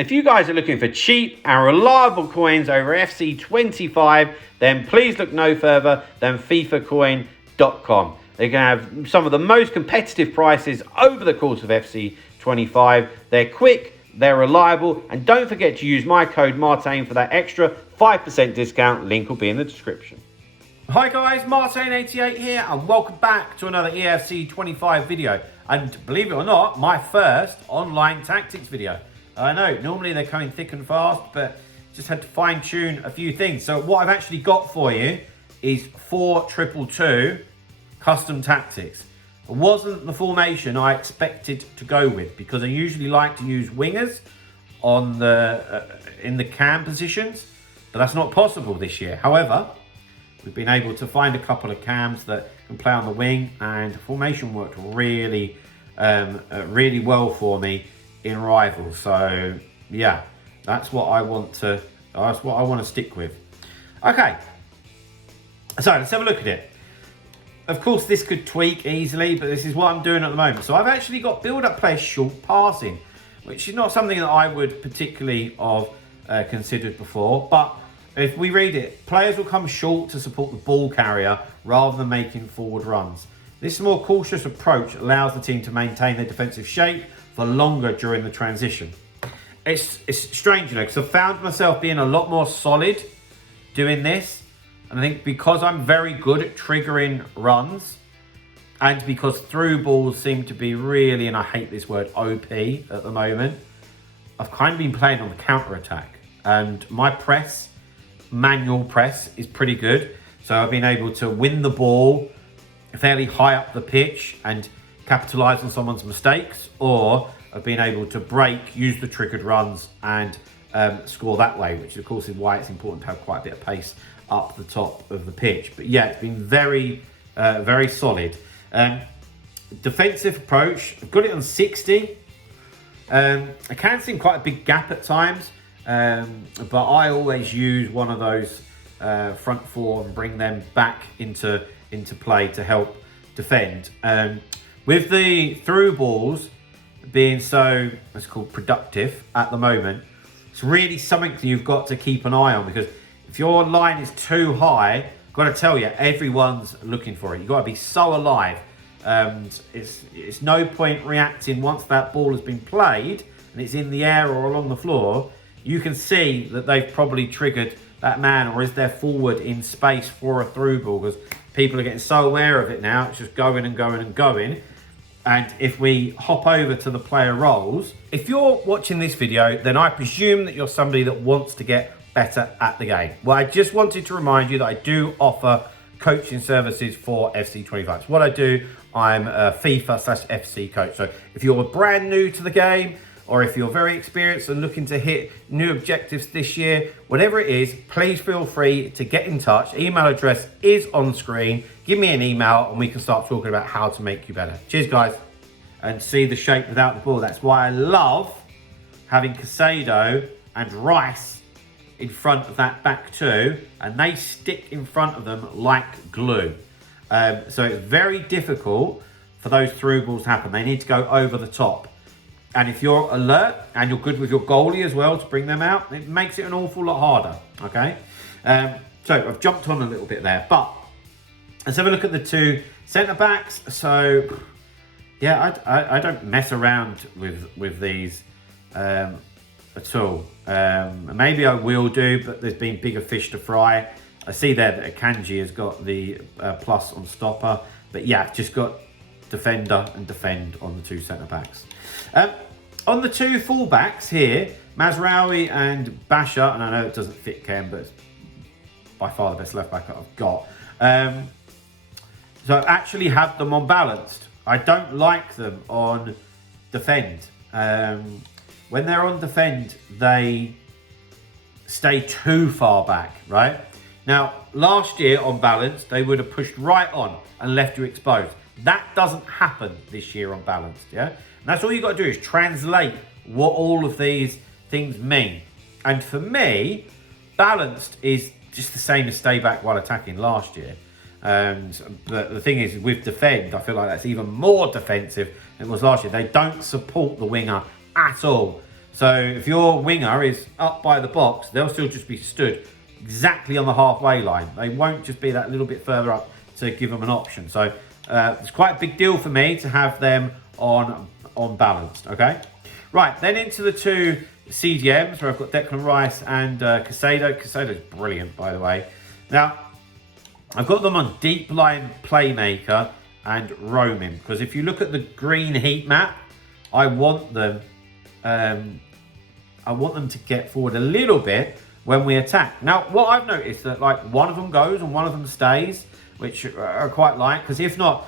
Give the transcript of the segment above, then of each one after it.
If you guys are looking for cheap and reliable coins over FC25, then please look no further than FIFAcoin.com. They're going to have some of the most competitive prices over the course of FC25. They're quick, they're reliable, and don't forget to use my code Martin for that extra 5% discount. Link will be in the description. Hi guys, Martin88 here, and welcome back to another Eafc 25 video. And believe it or not, my first online tactics video. I know, normally they're coming thick and fast, but just had to fine tune a few things. So what I've actually got for you is 4-2-2 custom tactics. It wasn't the formation I expected to go with, because I usually like to use wingers on the in the cam positions, but that's not possible this year. However, we've been able to find a couple of cams that can play on the wing, and formation worked really really well for me in Rivals. So yeah, that's what I want to stick with. Okay, so let's have a look at it. Of course, this could tweak easily, but this is what I'm doing at the moment. So I've actually got build-up players short passing, which is not something that I would particularly have considered before. But if we read it, players will come short to support the ball carrier rather than making forward runs. This more cautious approach allows the team to maintain their defensive shape for longer during the transition. It's strange, you know, because I've found myself being a lot more solid doing this. And I think because I'm very good at triggering runs, and because through balls seem to be really, and I hate this word, OP at the moment, I've kind of been playing on the counter attack. And my press, manual press, is pretty good. So I've been able to win the ball fairly high up the pitch and capitalise on someone's mistakes, or I've been able to break, use the triggered runs and score that way, which of course is why it's important to have quite a bit of pace up the top of the pitch. But yeah, it's been very, very solid. Defensive approach, I've got it on 60. I can see quite a big gap at times, but I always use one of those front four and bring them back into play to help defend. With the through balls being so, what's called, productive at the moment, it's really something that you've got to keep an eye on, because if your line is too high, I've got to tell you, everyone's looking for it. You've got to be so alive. It's no point reacting once that ball has been played and it's in the air or along the floor. You can see that they've probably triggered that man, or is there forward in space for a through ball, because people are getting so aware of it now. It's just going and going and going. And if we hop over to the player roles, if you're watching this video, then I presume that you're somebody that wants to get better at the game. Well, I just wanted to remind you that I do offer coaching services for FC25. So what I do, I'm a FIFA/FC coach. So if you're brand new to the game, or if you're very experienced and looking to hit new objectives this year, whatever it is, please feel free to get in touch. Email address is on screen. Give me an email and we can start talking about how to make you better. Cheers, guys. And see the shape without the ball. That's why I love having Casado and Rice in front of that back two, and they stick in front of them like glue. So it's very difficult for those through balls to happen. They need to go over the top. And if you're alert and you're good with your goalie as well to bring them out, it makes it an awful lot harder, okay? So I've jumped on a little bit there, but let's have a look at the two centre-backs. So, yeah, I don't mess around with these at all. Maybe I will do, but there's been bigger fish to fry. I see there that Akanji has got the plus on stopper, but yeah, just got defender and defend on the two centre-backs. On the two full-backs here, Mazraoui and Basha, and I know it doesn't fit Ken, but it's by far the best left-back that I've got. So I actually have them on balanced. I don't like them on defend. When they're on defend, they stay too far back, right? Now, last year on balance, they would have pushed right on and left you exposed. That doesn't happen this year on balanced, yeah? And that's all you've got to do is translate what all of these things mean. And for me, balanced is just the same as stay back while attacking last year. And the thing is, with defend, I feel like that's even more defensive than it was last year. They don't support the winger at all. So if your winger is up by the box, they'll still just be stood exactly on the halfway line. They won't just be that little bit further up to give them an option. So it's quite a big deal for me to have them on balanced, okay? Right, then into the two CDMs where I've got Declan Rice and Caicedo. Caicedo's brilliant, by the way. Now, I've got them on deep line playmaker and roaming, because if you look at the green heat map, I want them to get forward a little bit when we attack. Now, what I've noticed that like one of them goes and one of them stays, which I quite like, because if not,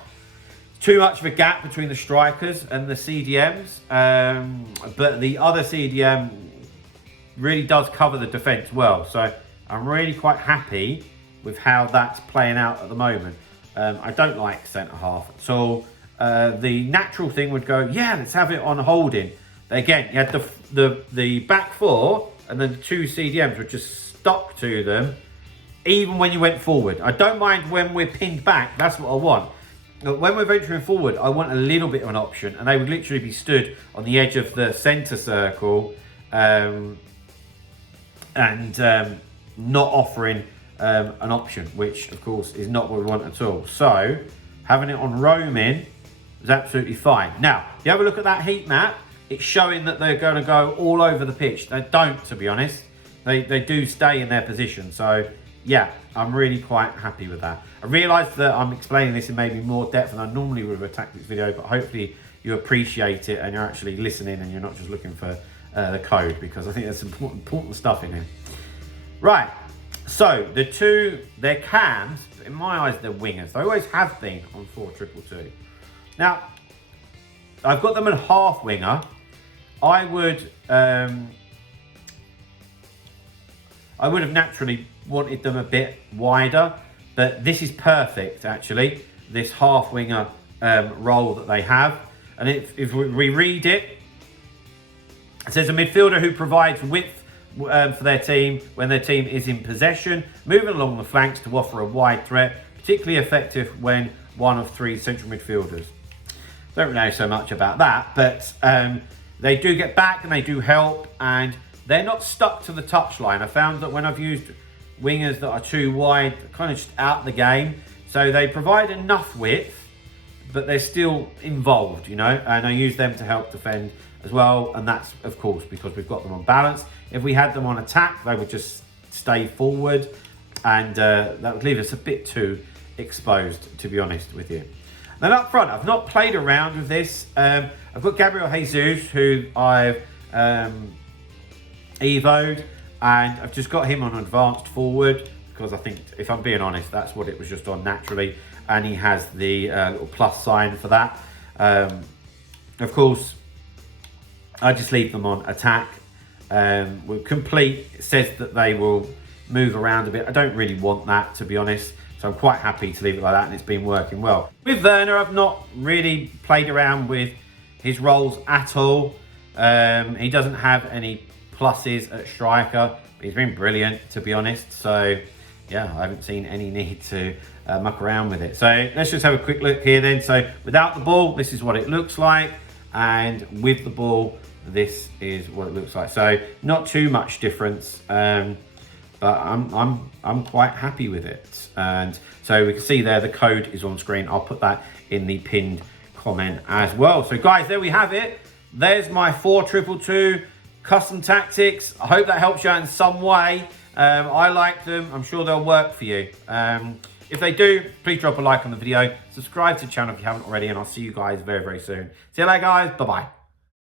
too much of a gap between the strikers and the CDMs. But the other CDM really does cover the defence well. So I'm really quite happy with how that's playing out at the moment. I don't like centre half at all. The natural thing would go, yeah, let's have it on holding. Again, you had the back four and then the two CDMs were just stuck to them even when you went forward. I don't mind when we're pinned back, that's what I want. When we're venturing forward, I want a little bit of an option, and they would literally be stood on the edge of the centre circle and not offering an option, which of course is not what we want at all. So having it on roaming is absolutely fine. Now, if you have a look at that heat map, it's showing that they're going to go all over the pitch. They don't, to be honest. They do stay in their position. So yeah, I'm really quite happy with that. I realise that I'm explaining this in maybe more depth than I normally would with a tactics video, but hopefully you appreciate it and you're actually listening and you're not just looking for the code, because I think there's some important stuff in here. Right, so they're cams, but in my eyes they're wingers. They always have been on 4-2-2. Now, I've got them in half winger. I would have naturally wanted them a bit wider, but this is perfect actually, this half winger role that they have. And if we read it, it says a midfielder who provides width for their team when their team is in possession, moving along the flanks to offer a wide threat, particularly effective when one of three central midfielders. Don't know so much about that, but they do get back and they do help, and they're not stuck to the touchline. I found that when I've used wingers that are too wide, they're kind of just out the game. So they provide enough width, but they're still involved, you know, and I use them to help defend as well. And that's, of course, because we've got them on balance. If we had them on attack, they would just stay forward, and that would leave us a bit too exposed, to be honest with you. Then up front, I've not played around with this. I've got Gabriel Jesus, who I've evoed, and I've just got him on advanced forward because I think, if I'm being honest, that's what it was just on naturally, and he has the little plus sign for that. Of course, I just leave them on attack. With complete, it says that they will move around a bit. I don't really want that, to be honest. So I'm quite happy to leave it like that, and it's been working well. With Werner, I've not really played around with his roles at all. He doesn't have any pluses at striker, but he's been brilliant, to be honest. So yeah, I haven't seen any need to muck around with it. So let's just have a quick look here then. So without the ball, this is what it looks like, and with the ball, this is what it looks like. So not too much difference. But I'm quite happy with it. And so we can see there the code is on screen. I'll put that in the pinned comment as well. So guys, there we have it. There's my 4-2-2 custom tactics. I hope that helps you out in some way. I like them. I'm sure they'll work for you. If they do, please drop a like on the video. Subscribe to the channel if you haven't already, and I'll see you guys very, very soon. See you later, guys. Bye-bye.